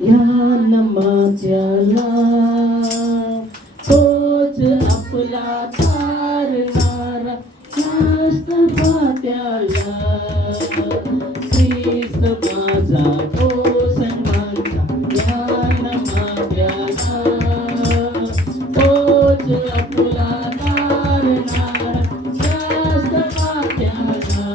या नमाच्याला तोच आपला तारणारा जास्त पात्याला ख्रिस्त माझा तो सन्मानचा या नमाच्याला तोच आपला तारणारा जास्त पात्याला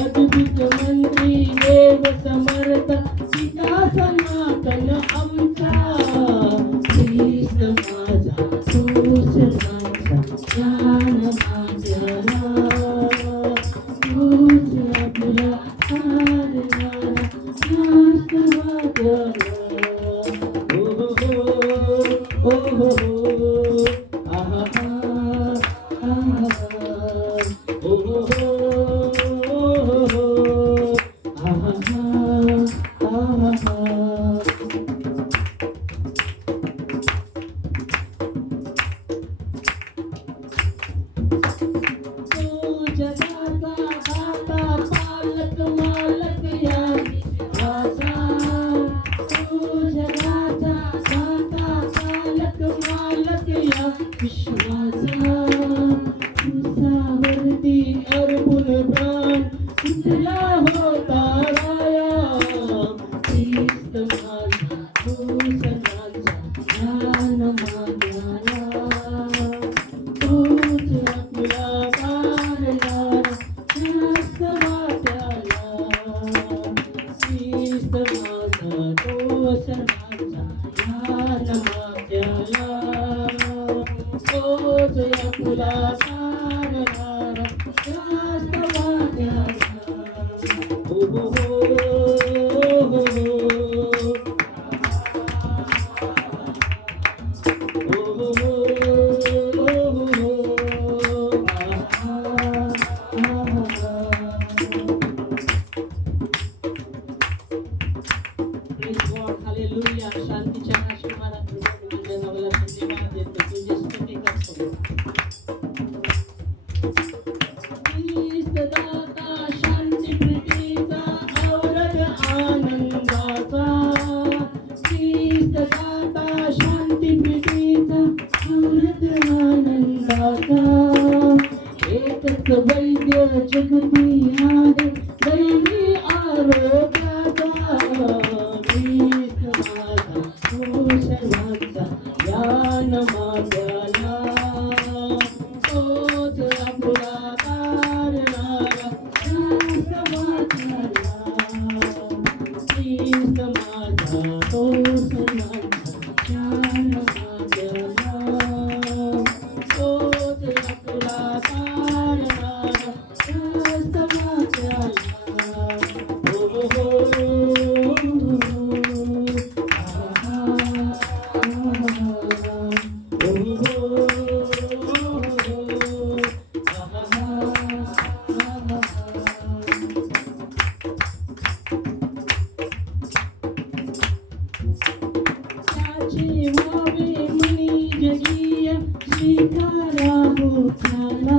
अद्भुत मंत्री देव समर्थ सिंहासनातन आमचा ख्रिस्त माझा तोच माझा ज्ञान माझ्याला तोच आपला तारणारा जास्त वागला ओ हो आहा विश्वासावरती अर्पण प्राण कुठला होता राया ख्रिस्त माझा तो सर्वांचा ज्ञान माझ्याला तोच आपला तारणारा जास्त वाट्याला ख्रिस्त माझा तो सर्वांचा ज्ञान माझ्याला तोच आपला तारणारा जास्त वाट्याला हो हो शांतीच्या आशीर्वादात तुझ्या नावाला धन्यवाद देतो तुझी स्तुती करतो ख्रिस्त दाता शांती प्रीतीचा औरत आनंदाचा ख्रिस्त दाता शांती प्रीतीचा औरत आनंदाचा एकच वैद्य जगती आहे दैवी आरोग्याचा ख्रिस्त माझा तो सर्वांचा ज्ञान माझ्याला तोच आपला तारणारा जास्त वाट्याला ख्रिस्त माझा तो सर्वांचा ज्ञान माझ्याला तोच आपला तारणारा जास्त वाट्याला हो हो स्वीकारा मोठ्याला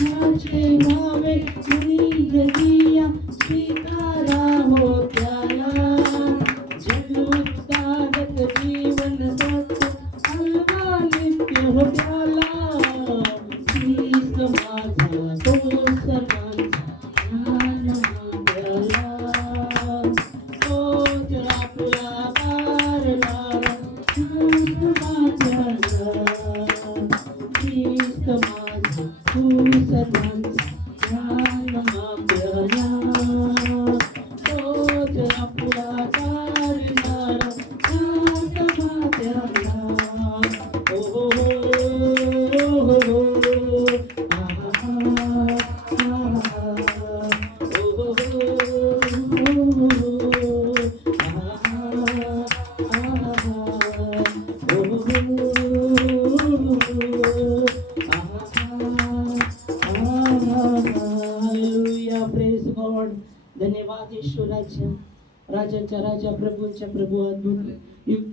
माझे व्हावे मुनिजगिया स्वीकारा मोठ्याला जगोत्तारक जीवन सत्य अल्ला नित्य होत्याला ख्रिस्त माझा तो सर्वांचा ज्ञान माझ्याला तोच आपला तारणारा जास्त माझ्याला ख्रिस्त माझा तो सर्वांचा ज्ञान माझ्याला तोच आपला तारणारा जास्त माझ्याला हो हो हो हो प्रेज गॉड. धन्यवाद येशू राजा, राजांच्या राजा, प्रभूंच्या प्रभू, अद्भुत युक्ती